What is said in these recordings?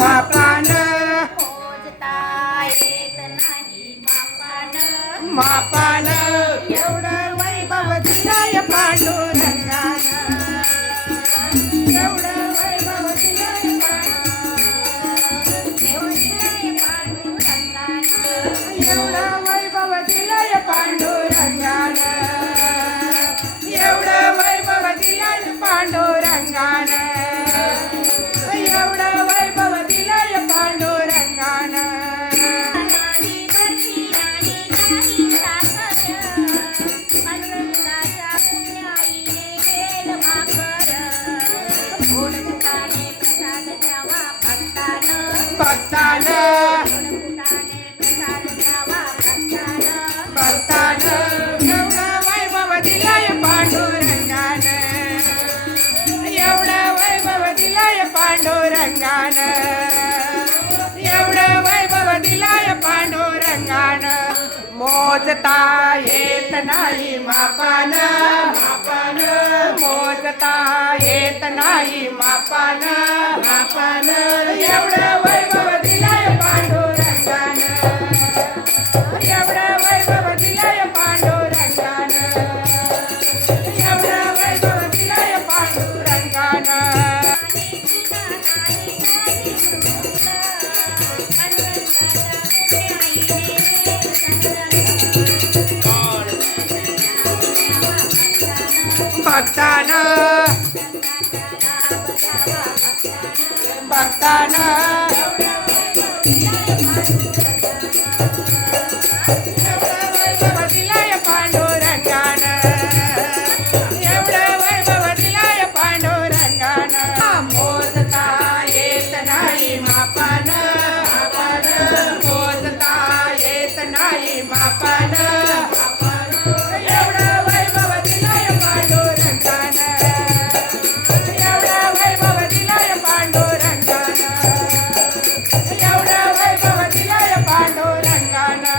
मापान मोजता येत नाही मापान मापान एवढं वैभव दिलंय पांडुरंगानं एवढं वैभव दिलंय एवढं वैभव दिलंय पांडुरंगानं एवढं वैभव दिलंय पांडुरंगानं एवढं वैभव दिलंय पांडुरंगानं नानी बर्फी नानी नाही साखर पांडुरंगाच्या पुण्याईने वेल भाकर गोड तुटाने प्रसाद द्यावा भक्तानं भक्तानं गोड तुटाने प्रसाद द्यावा भक्तानं भक्तानं एवढं वैभव दिलंय पांडुरंगानं एवढं वैभव दिलंय पांडुरंगानं एवढं वैभव दिलंय पांडुरंगानं मोजता येत नाही मापान मापान मोजता येत नाही मापान मापान एवढं वैभव दिलंय पांडुरंगानं एवढं वैभव दिलंय पांडुरंगानं एवढं वैभव दिलंय पांडुरंगानं भक्तानं भक्तानं एवढं वैभव दिलंय पांडुरंगानं एवढं वैभव दिलंय पांडुरंगानं मोजता येत नाही मापान मापान मोजता येत नाही मापान एवढं वैभव दिलंय पांडुरंगानं एवढं वैभव दिलंय पांडुरंगानं एवढं वैभव दिलंय पांडुरंगानं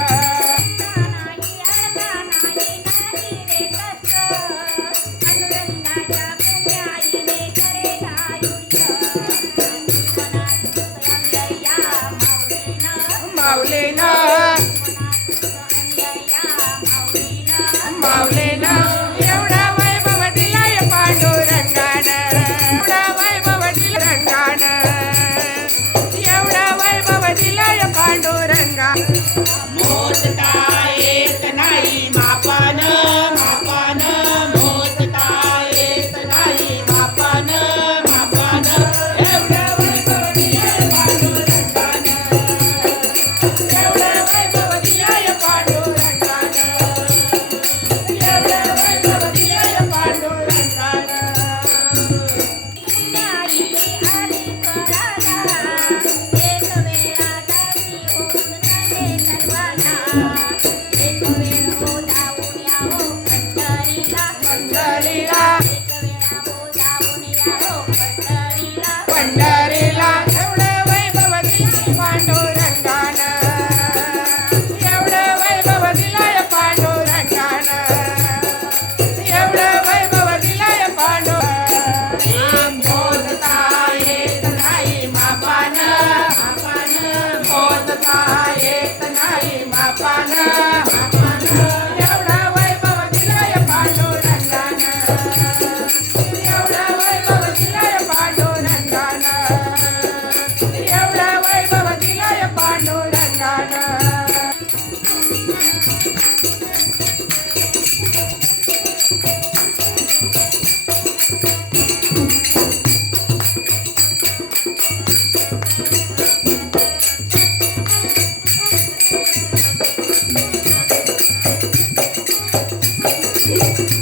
माऊलीनं माऊलीनं एवढं वैभव दिलंय पांडुरंगानं एवढं वैभव दिलंय रंगानं एवढं वैभव दिलंय पांडुरंगानं मोजता येत नाही मापान मापान मोजता येत नाही मापान मापान एवढं वैभव दिलंय पांडुरंगानं एवढं वैभव दिलंय पांडुरंगानं एवढं वैभव दिलंय पांडुरंगानं पंढरीला पंढरीला एवढं वैभव दिलंय पांडुरंगानं एवढं वैभव दिलंय पांडुरंगानं एवढं वैभव दिलंय मोजता येत नाही मापान मापान मोजता येत नाही मापान मापान एवढं वैभव दिलंय पांडुरंगानं एवढं वैभव दिलंय पांडुरंगानं एवढं वैभव दिलंय पांडुरंगानं Thank you.